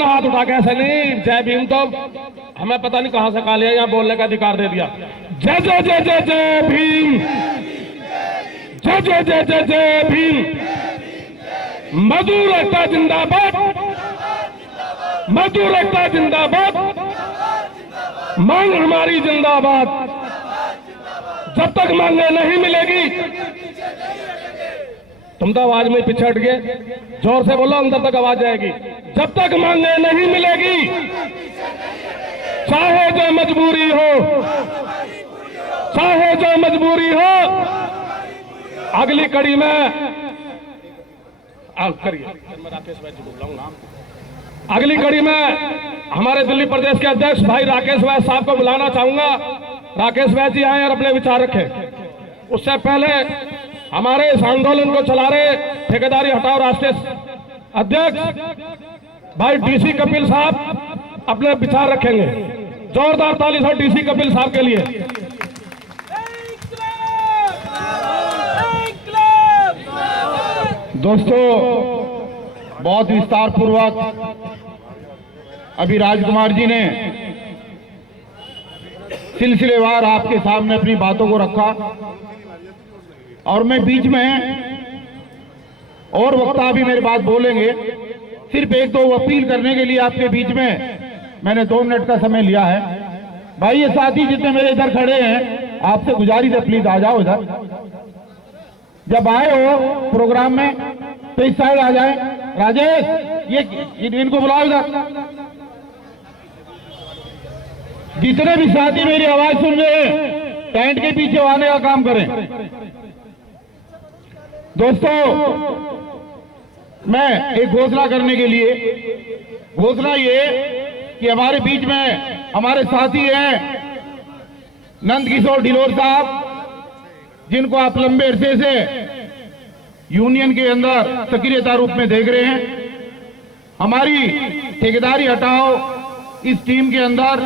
हाथ उठा के ऐसे नहीं, जय भीम तो हमें पता नहीं कहां से खा लिया, यहाँ बोलने का अधिकार दे दिया। जय जय जय जय जय भीम, जय जय जय जय जय भीम। मजदूर एकता जिंदाबाद, मजदूर एकता जिंदाबाद, मांग हमारी जिंदाबाद। जब तक मांगे नहीं मिलेगी, तुम तो आवाज में पीछे हट गए, जोर से बोलो, अंदर तक आवाज जाएगी। जब तक मांगे नहीं मिलेगी, चाहे जो मजबूरी हो, चाहे जो मजबूरी हो। अगली कड़ी में करिए, मैं राकेश भाई जी बोल रहा हूं ना। अगली कड़ी में हमारे दिल्ली प्रदेश के अध्यक्ष भाई राकेश वैस साहब को बुलाना चाहूंगा। राकेश वैस जी आए और अपने विचार रखें। उससे पहले हमारे इस आंदोलन को चला रहे ठेकेदारी हटाओ राष्ट्रीय अध्यक्ष भाई डीसी कपिल साहब अपने विचार रखेंगे। जोरदार ताली हो डीसी कपिल साहब के लिए। दोस्तों, बहुत विस्तार पूर्वक अभी राजकुमार जी ने सिलसिलेवार आपके सामने अपनी बातों को रखा और मैं बीच में और वक्ता भी मेरी बात बोलेंगे। सिर्फ एक दो अपील करने के लिए आपके बीच में मैंने 2 मिनट का समय लिया है। भाई ये साथी जितने मेरे इधर खड़े हैं, आपसे गुजारिश है प्लीज आ जाओ इधर। जब आए हो प्रोग्राम में तो इस साइड आ जाए। राजेश, ये इनको बुलाओ इधर। जितने भी साथी मेरी आवाज सुन रहे हैं, टेंट के पीछे आने का काम करें। दोस्तों, मैं एक घोषणा करने के लिए, घोषणा ये कि हमारे बीच में हमारे साथी हैं नंद किशोर ढिलोर साहब, जिनको आप लंबे अरसे से यूनियन के अंदर सक्रियता रूप में देख रहे हैं। हमारी ठेकेदारी हटाओ इस टीम के अंदर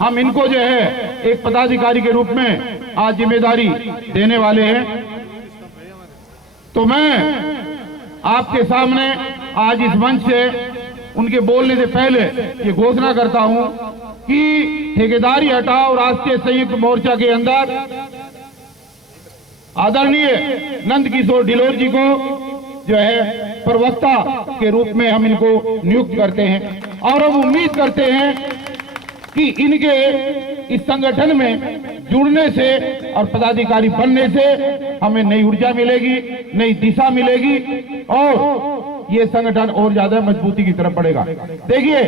हम इनको जो है एक पदाधिकारी के रूप में आज जिम्मेदारी देने वाले हैं। तो मैं आपके सामने आज इस मंच से उनके बोलने से पहले ये घोषणा करता हूं कि ठेकेदारी हटाओ राष्ट्रीय संयुक्त मोर्चा के अंदर आदरणीय नंद किशोर ढिलोर जी को जो है प्रवक्ता के रूप में हम इनको नियुक्त करते हैं और हम उम्मीद करते हैं कि इनके इस संगठन में जुड़ने से और पदाधिकारी बनने से हमें नई ऊर्जा मिलेगी, नई दिशा मिलेगी और ये संगठन और ज्यादा मजबूती की तरफ बढ़ेगा। देखिए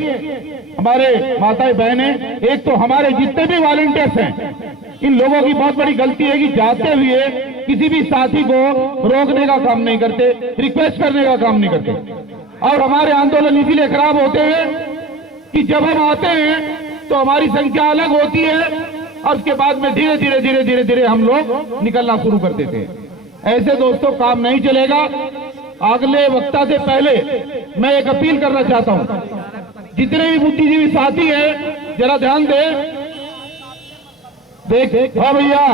हमारे माताएं बहनें, एक तो हमारे जितने भी वॉलंटियर्स हैं, इन लोगों की बहुत बड़ी गलती है कि जाते हुए किसी भी साथी को रोकने का काम नहीं करते, रिक्वेस्ट करने का काम नहीं करते। और हमारे आंदोलन इसीलिए खराब होते हैं कि जब हम आते हैं तो हमारी संख्या अलग होती है और उसके बाद में धीरे धीरे धीरे धीरे धीरे हम लोग निकलना शुरू कर देते हैं। ऐसे दोस्तों काम नहीं चलेगा। अगले वक्ता से पहले मैं एक अपील करना चाहता हूं, जितने भी बुद्धिजीवी साथी हैं जरा ध्यान दें। देख हाँ भैया,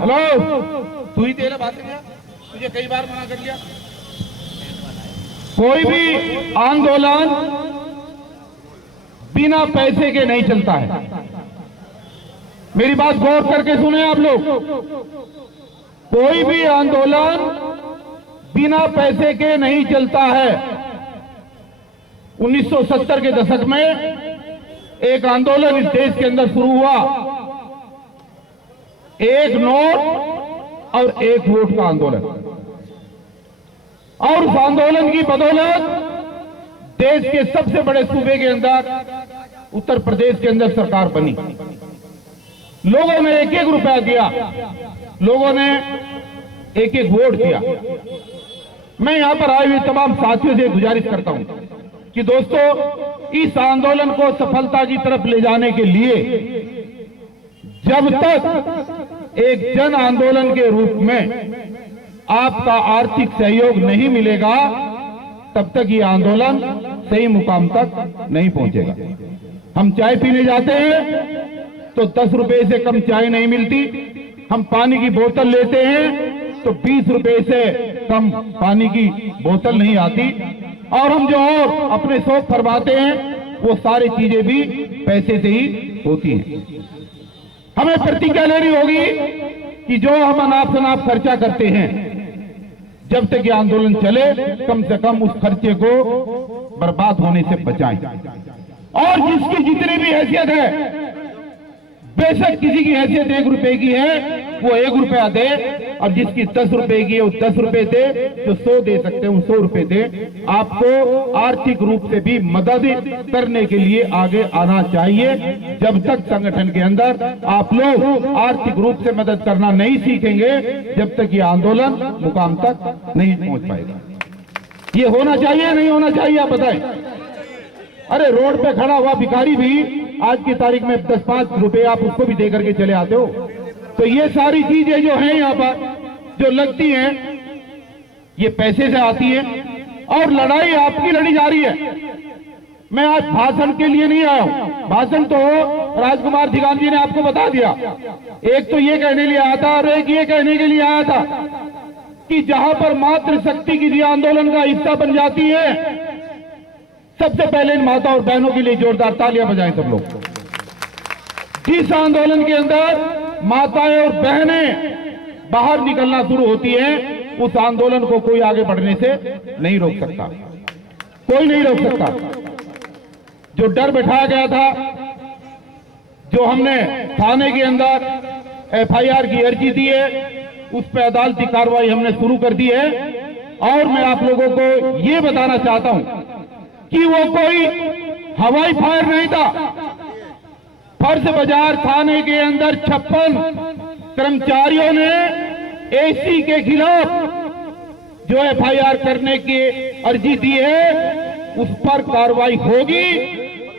हेलो, तू ही तेरा बात है, तुझे कई बार मना कर लिया। कोई भी आंदोलन बिना पैसे के नहीं चलता है। मेरी बात गौर करके सुने आप लोग। कोई भी आंदोलन बिना पैसे के नहीं चलता है। 1970 के दशक में एक आंदोलन इस देश के अंदर शुरू हुआ, एक नोट और एक वोट का आंदोलन। और उस आंदोलन की बदौलत देश के सबसे बड़े सूबे के अंदर, उत्तर प्रदेश के अंदर सरकार बनी। लोगों ने 1-1 रुपया दिया, लोगों ने 1-1 वोट दिया। मैं यहां पर आए हुए तमाम साथियों से गुजारिश करता हूं कि दोस्तों, इस आंदोलन को सफलता की तरफ ले जाने के लिए जब तक एक जन आंदोलन के रूप में आपका आर्थिक सहयोग नहीं मिलेगा, तब तक ये आंदोलन सही मुकाम तक नहीं पहुंचेगा। हम चाय पीने जाते हैं तो 10 रुपए से कम चाय नहीं मिलती। हम पानी की बोतल लेते हैं तो 20 रुपए से कम पानी की बोतल नहीं आती। और हम जो और अपने शौक फरमाते हैं वो सारी चीजें भी पैसे से ही होती हैं। हमें प्रतिज्ञा लेनी होगी कि जो हम अनाप शनाप खर्चा करते हैं, जब तक ये आंदोलन चले कम से कम उस खर्चे को बर्बाद होने से बचाएं। और जिसकी जितनी भी हैसियत है, बेशक किसी की हैसियत 1 रुपए की है वो 1 रुपया दे, और जिसकी 10 रुपए की है वो 10 रुपए दे, जो 100 दे सकते हैं वो 100 रुपए दे। आपको आर्थिक रूप से भी मदद करने के लिए आगे आना चाहिए। जब तक संगठन के अंदर आप लोग आर्थिक रूप से मदद करना नहीं सीखेंगे, जब तक ये आंदोलन मुकाम तक नहीं पहुंच पाएगा। ये होना चाहिए नहीं होना चाहिए, आप बताएं। अरे रोड पे खड़ा हुआ भिखारी भी आज की तारीख में 10-5 रुपए आप उसको भी दे करके चले आते हो। तो ये सारी चीजें जो हैं यहाँ पर जो लगती हैं, ये पैसे से आती है, और लड़ाई आपकी लड़ी जा रही है। मैं आज भाषण के लिए नहीं आया हूं। भाषण तो राजकुमार धिगान जी ने आपको बता दिया। एक तो ये कहने लिए आया था और एक ये कहने के लिए आया था कि जहां पर मातृशक्ति किसी आंदोलन का हिस्सा बन जाती है, सबसे पहले इन माता और बहनों के लिए जोरदार तालियां बजाएं सब लोग। जिस आंदोलन के अंदर माताएं और बहनें बाहर निकलना शुरू होती हैं, उस आंदोलन को कोई आगे बढ़ने से नहीं रोक सकता, कोई नहीं रोक सकता। जो डर बैठाया गया था, जो हमने थाने के अंदर FIR की अर्जी दी है, उस पर अदालती कार्रवाई हमने शुरू कर दी है। और मैं आप लोगों को ये बताना चाहता हूं कि वो कोई हवाई फायर नहीं था। फर्श बाजार थाने के अंदर 56 कर्मचारियों ने AC के खिलाफ जो FIR करने की अर्जी दी है, उस पर कार्रवाई होगी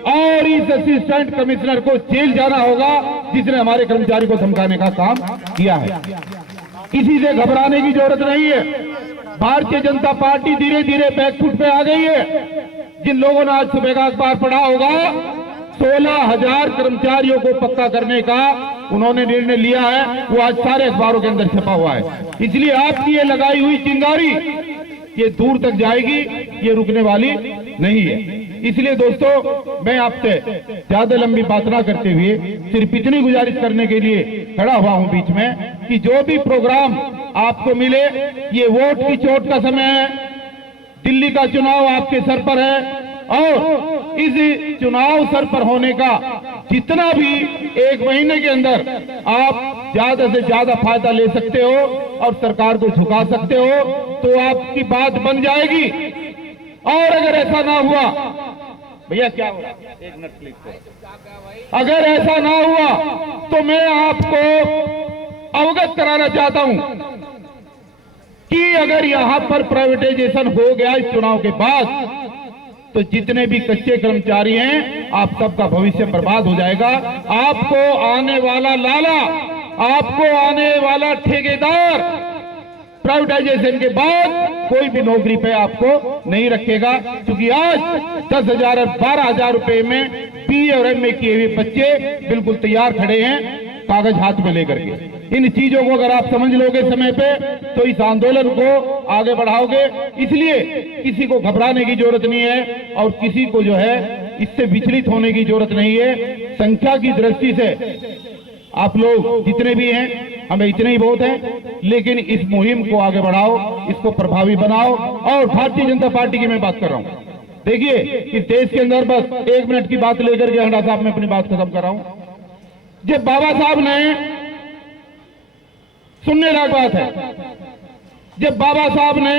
और इस असिस्टेंट कमिश्नर को जेल जाना होगा जिसने हमारे कर्मचारी को धमकाने का काम किया है। किसी से घबराने की जरूरत नहीं है। भारतीय जनता पार्टी धीरे धीरे बैकफुट पे आ गई है। जिन लोगों ने आज सुबह का अखबार पढ़ा होगा, 16,000 कर्मचारियों को पक्का करने का उन्होंने निर्णय लिया है, वो आज सारे अखबारों के अंदर छपा हुआ है। इसलिए आपकी ये लगाई हुई चिंगारी ये दूर तक जाएगी, ये रुकने वाली नहीं है। इसलिए दोस्तों, मैं आपसे ज्यादा लंबी बात ना करते हुए सिर्फ इतनी गुजारिश करने के लिए खड़ा हुआ हूं बीच में कि जो भी प्रोग्राम आपको मिले, ये वोट की चोट का समय है, दिल्ली का चुनाव आपके सर पर है, और इस चुनाव सर पर होने का जितना भी 1 महीने के अंदर आप ज्यादा से ज्यादा फायदा ले सकते हो और सरकार को झुका सकते हो, तो आपकी बात बन जाएगी। और अगर ऐसा ना हुआ, भैया क्या हो रहा है, 1 मिनट प्लीज, अगर ऐसा ना हुआ तो मैं आपको अवगत कराना चाहता हूं कि अगर यहां पर प्राइवेटाइजेशन हो गया इस चुनाव के बाद, तो जितने भी कच्चे कर्मचारी हैं, आप सबका भविष्य बर्बाद हो जाएगा। आपको आने वाला लाला, आपको आने वाला ठेकेदार प्राइवेटाइजेशन के बाद कोई भी नौकरी पे आपको नहीं रखेगा, क्योंकि आज 10,000 और 12,000 रुपए में BA और MA किए हुए बच्चे बिल्कुल तैयार खड़े हैं कागज हाथ में लेकर के। इन चीजों को अगर आप समझ लोगे समय पे, तो इस आंदोलन को आगे बढ़ाओगे। इसलिए किसी को घबराने की जरूरत नहीं है और किसी को जो है इससे विचलित होने की जरूरत नहीं है। संख्या की दृष्टि से आप लोग जितने भी हैं, हमें इतने ही बहुत है, लेकिन इस मुहिम को आगे बढ़ाओ, इसको प्रभावी बनाओ। और भारतीय जनता पार्टी की मैं बात कर रहा हूं। देखिए, इस देश के अंदर बस 1 मिनट की बात लेकर के हंडा साहब मैं अपनी बात खत्म कर रहा हूं। जब बाबा साहब ने, सुनने लायक बात है, जब बाबा साहब ने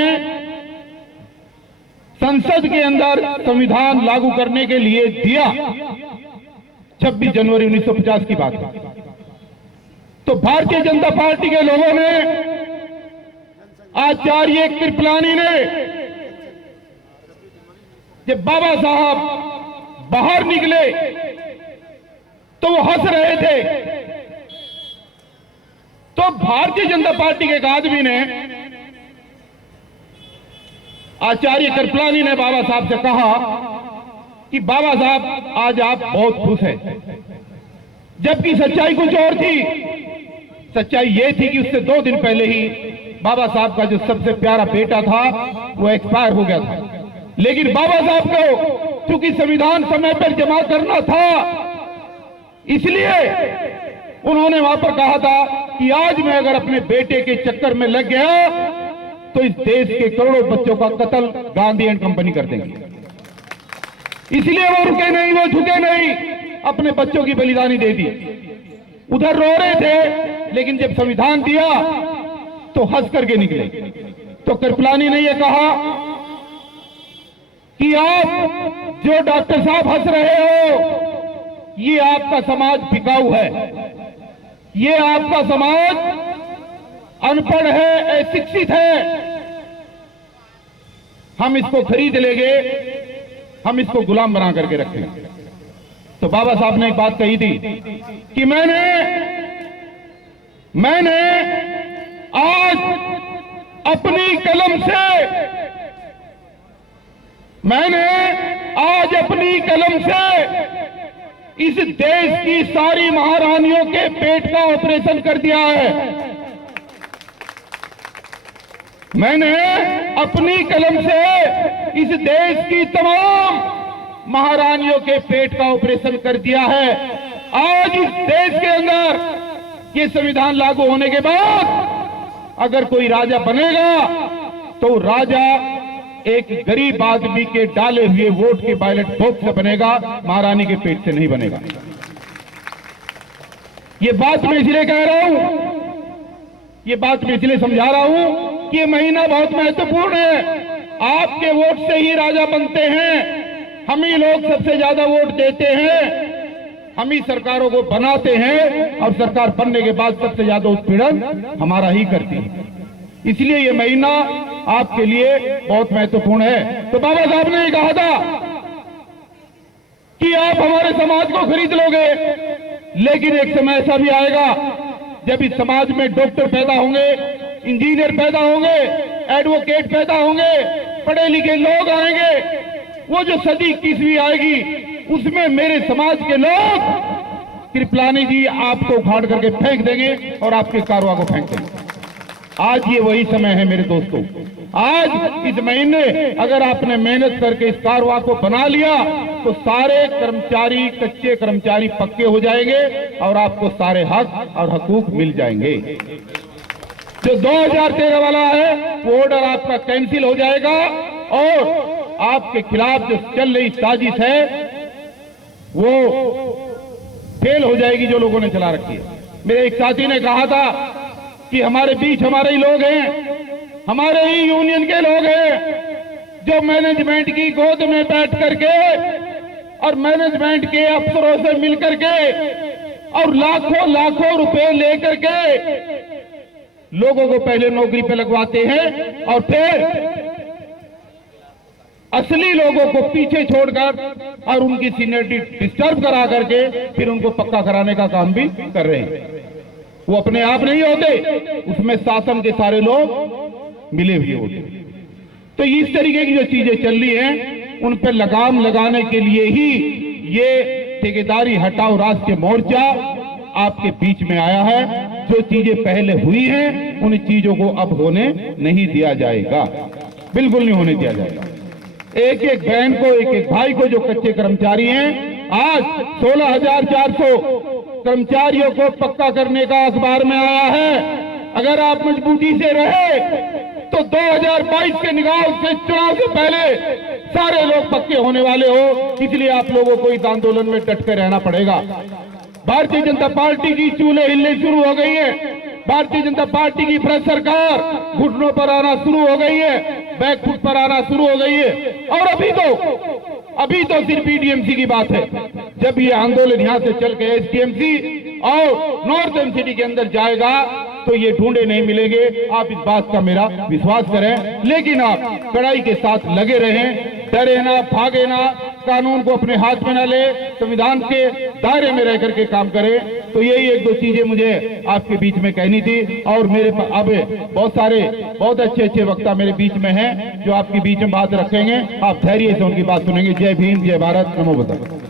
संसद के अंदर संविधान लागू करने के लिए दिया, 26 जनवरी 1950 की बात है, तो भारतीय जनता पार्टी के लोगों ने, आचार्य कृपलानी ने, जब बाबा साहब बाहर निकले तो वो हंस रहे थे। तो भारतीय जनता पार्टी के एक आदमी ने, आचार्य कृपलानी ने बाबा साहब से कहा कि बाबा साहब आज आप बहुत खुश हैं, जबकि सच्चाई कुछ और थी। सच्चाई ये थी कि उससे 2 दिन पहले ही बाबा साहब का जो सबसे प्यारा बेटा था वो एक्सपायर हो गया था। लेकिन बाबा साहब को चूंकि संविधान समय पर जमा करना था, इसलिए उन्होंने वहां पर कहा था कि आज मैं अगर अपने बेटे के चक्कर में लग गया तो इस देश के करोड़ों बच्चों का कत्ल गांधी एंड कंपनी कर देंगे। इसलिए वो रुके नहीं, वो झुके नहीं, अपने बच्चों की बलिदानी दे दी। उधर रो रहे थे, लेकिन जब संविधान दिया तो हंस करके निकले। तो कृपलानी ने यह कहा कि आप जो डॉक्टर साहब हंस रहे हो, ये आपका समाज बिकाऊ है, ये आपका समाज अनपढ़ है, अशिक्षित है, हम इसको खरीद लेंगे, हम इसको गुलाम बना करके रखेंगे। तो बाबा साहब ने एक बात कही थी कि मैंने आज अपनी कलम से इस देश की सारी महारानियों के पेट का ऑपरेशन कर दिया है। मैंने अपनी कलम से इस देश की तमाम महारानियों के पेट का ऑपरेशन कर दिया है। आज इस देश के अंदर ये संविधान लागू होने के बाद अगर कोई राजा बनेगा तो राजा एक गरीब आदमी के डाले हुए वोट के बैलेट बॉक्स से बनेगा, महारानी के पेट से नहीं बनेगा। ये बात मैं इसलिए कह रहा हूं, ये बात मैं इसलिए समझा रहा हूं कि ये महीना बहुत महत्वपूर्ण है। आपके वोट से ही राजा बनते हैं, हम ही लोग सबसे ज्यादा वोट देते हैं, हम ही सरकारों को बनाते हैं और सरकार बनने के बाद सबसे ज्यादा उत्पीड़न हमारा ही करती है। इसलिए ये महीना आपके लिए बहुत महत्वपूर्ण है। तो बाबा साहब ने कहा था कि आप हमारे समाज को खरीद लोगे, लेकिन एक समय ऐसा भी आएगा जब इस समाज में डॉक्टर पैदा होंगे, इंजीनियर पैदा होंगे, एडवोकेट पैदा होंगे, पढ़े लिखे लोग आएंगे। वो जो सदी 21वीं आएगी उसमें मेरे समाज के लोग कृपलानी जी आपको उखाड़ करके फेंक देंगे और आपके कारवा को फेंक देंगे। आज ये वही समय है मेरे दोस्तों। आज इस महीने अगर आपने मेहनत करके इस कारवा को बना लिया तो सारे कर्मचारी, कच्चे कर्मचारी पक्के हो जाएंगे और आपको सारे हक और हकूक मिल जाएंगे। जो 2013 वाला है वो ऑर्डर आपका कैंसिल हो जाएगा और आपके खिलाफ जो चल रही साजिश है वो फेल हो जाएगी, जो लोगों ने चला रखी है। मेरे एक साथी ने कहा था कि हमारे बीच हमारे ही लोग हैं, हमारे ही यूनियन के लोग हैं जो मैनेजमेंट की गोद में बैठ करके और मैनेजमेंट के अफसरों से मिलकर के और लाखों लाखों रुपए लेकर के लोगों को पहले नौकरी पे लगवाते हैं और फिर असली लोगों को पीछे छोड़कर और उनकी सीनियरिटी डिस्टर्ब करा करके फिर उनको पक्का कराने का काम भी कर रहे हैं। वो अपने आप नहीं होते, उसमें शासन के सारे लोग मिले हुए होते। तो इस तरीके की जो चीजें चल रही हैं उन पर लगाम लगाने के लिए ही ये ठेकेदारी हटाओ राष्ट्रीय मोर्चा आपके बीच में आया है। जो चीजें पहले हुई हैं उन चीजों को अब होने नहीं दिया जाएगा, बिल्कुल नहीं होने दिया जाएगा। एक एक बहन को, एक एक भाई को जो कच्चे कर्मचारी हैं, आज 16,400 कर्मचारियों को पक्का करने का अखबार में आया है। अगर आप मजबूती से रहे तो 2022 के निकाल से चुनाव से पहले सारे लोग पक्के होने वाले हो। इसलिए आप लोगों को इस आंदोलन में डट कर रहना पड़ेगा। भारतीय जनता पार्टी की चूल्हे हिलने शुरू हो गई है। भारतीय जनता पार्टी की भ्रष्ट सरकार घुटनों पर आना शुरू हो गई है, बैकफुट पर आना शुरू हो गई है। और अभी तो सिर्फ ईडीएमसी की बात है। जब ये आंदोलन यहां से चल के एसडीएमसी और नॉर्थ एमसीडी के अंदर जाएगा तो ये ढूंढे नहीं मिलेंगे। आप इस बात का मेरा विश्वास करें, लेकिन आप कड़ाई के साथ लगे रहें, डरे ना, भागे ना, कानून को अपने हाथ में न ले, संविधान के दायरे में रह करके काम करें। तो यही एक दो चीजें मुझे आपके बीच में कहनी थी। और मेरे अब बहुत सारे बहुत अच्छे वक्ता मेरे बीच में हैं जो आपके बीच में बात रखेंगे। आप धैर्य से उनकी बात सुनेंगे। जय भीम, जय भारत, नमो बुद्धाय।